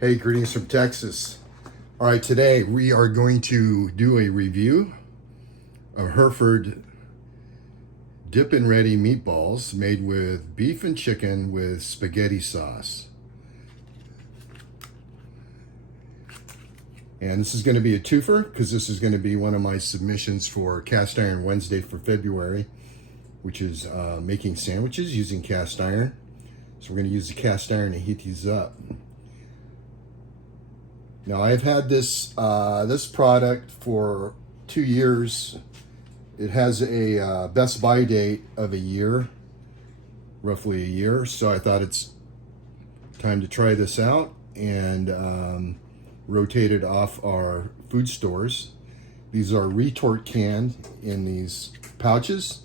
Hey, greetings from Texas. All right, today we are going to do a review of Hereford dip and ready meatballs made with beef and chicken with spaghetti sauce. And this is going to be a twofer because this is going to be one of my submissions for Cast Iron Wednesday for February, which is making sandwiches using cast iron. So we're going to use the cast iron to heat these up. Now I've had this this product for 2 years. It has a best buy date of a year, roughly a year. So I thought it's time to try this out and rotate it off our food stores. These are retort canned in these pouches.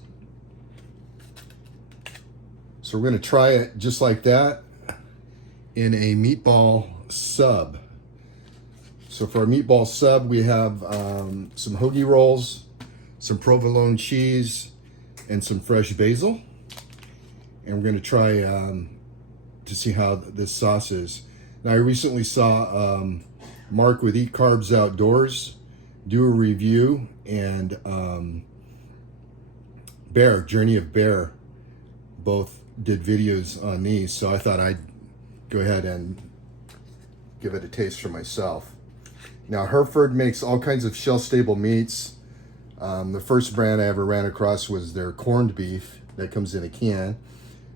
So we're going to try it just like that in a meatball sub. So for our meatball sub, we have some hoagie rolls, some provolone cheese, and some fresh basil. And we're going to try to see how this sauce is. Now, I recently saw Mark with Eat Carbs Outdoors do a review, and Bear, Journey of Bear, both did videos on these. So I thought I'd go ahead and give it a taste for myself. Now, Hereford makes all kinds of shelf-stable meats. The first brand I ever ran across was their corned beef that comes in a can.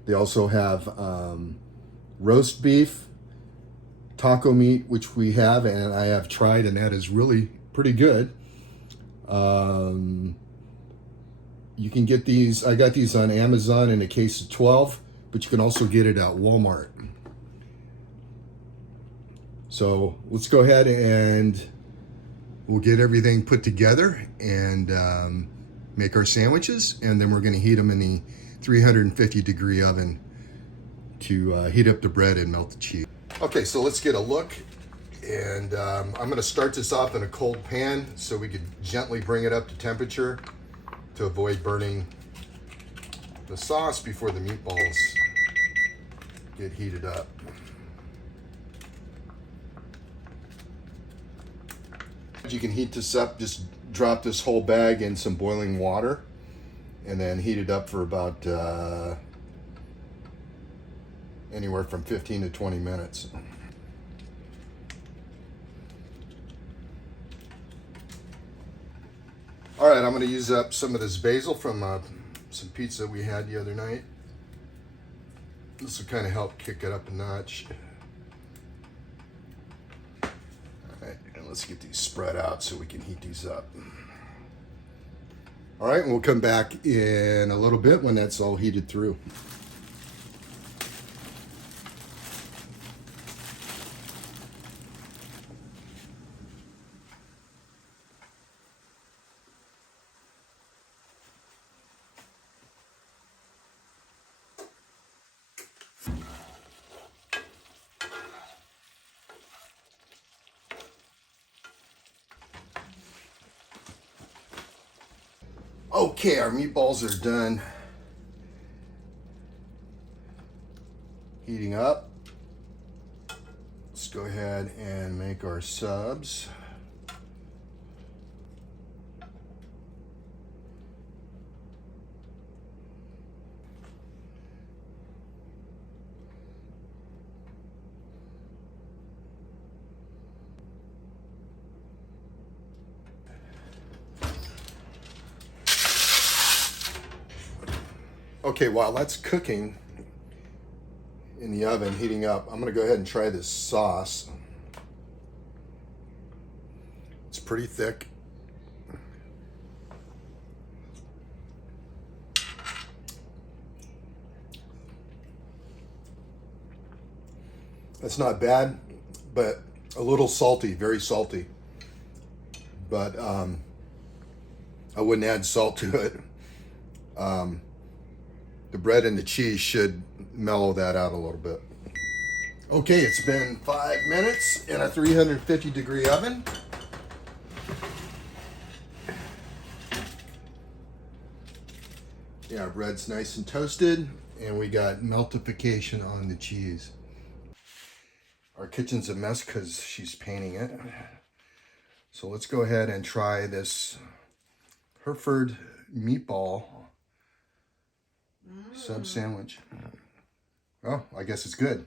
They also have roast beef, taco meat, which we have and I have tried, and that is really pretty good. You can get these, I got these on Amazon in a case of 12, but you can also get it at Walmart. So let's go ahead and we'll get everything put together and make our sandwiches, and then we're going to heat them in the 350-degree oven to heat up the bread and melt the cheese. Okay, so let's get a look, and I'm going to start this off in a cold pan so we could gently bring it up to temperature to avoid burning the sauce before the meatballs get heated up. You can heat this up, just drop this whole bag in some boiling water and then heat it up for about anywhere from 15 to 20 minutes. All right, I'm going to use up some of this basil from some pizza we had the other night. This will kind of help kick it up a notch. Let's get these spread out so we can heat these up. All right, and we'll come back in a little bit when that's all heated through. Okay, our meatballs are done heating up. Let's go ahead and make our subs. Okay, while that's cooking in the oven, heating up, I'm gonna go ahead and try this sauce. It's pretty thick. That's not bad, but a little salty, very salty. But I wouldn't add salt to it. The bread and the cheese should mellow that out a little bit. Okay, it's been 5 minutes in a 350-degree oven. Yeah, our bread's nice and toasted, and we got meltification on the cheese. Our kitchen's a mess because she's painting it. So let's go ahead and try this Hereford Meatball sub sandwich. Oh, I guess it's good.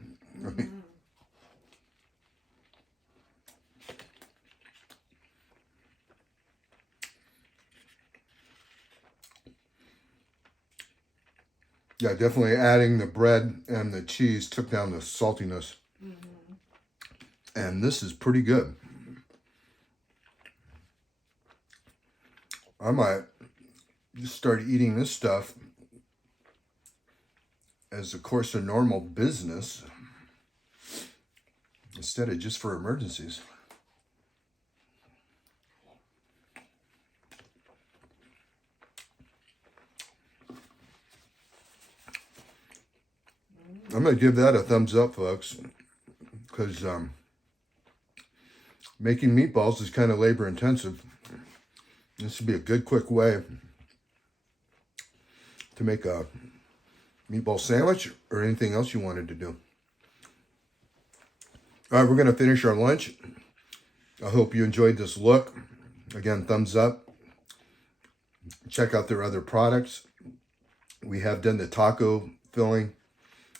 Yeah, definitely adding the bread and the cheese took down the saltiness. And this is pretty good. I might just start eating this stuff as a course of normal business instead of just for emergencies. I'm going to give that a thumbs up, folks, because making meatballs is kind of labor intensive. This would be a good, quick way to make a meatball sandwich or anything else you wanted to do. All right, we're going to finish our lunch. I hope you enjoyed this look. Again, thumbs up. Check out their other products. We have done the taco filling,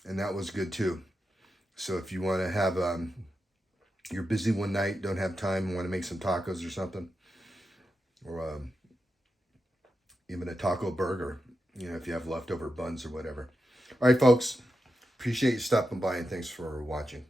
and that was good too. So if you want to have, you're busy one night, don't have time, want to make some tacos or something, or even a taco burger, you know, if you have leftover buns or whatever. All right, folks, appreciate you stopping by, and thanks for watching.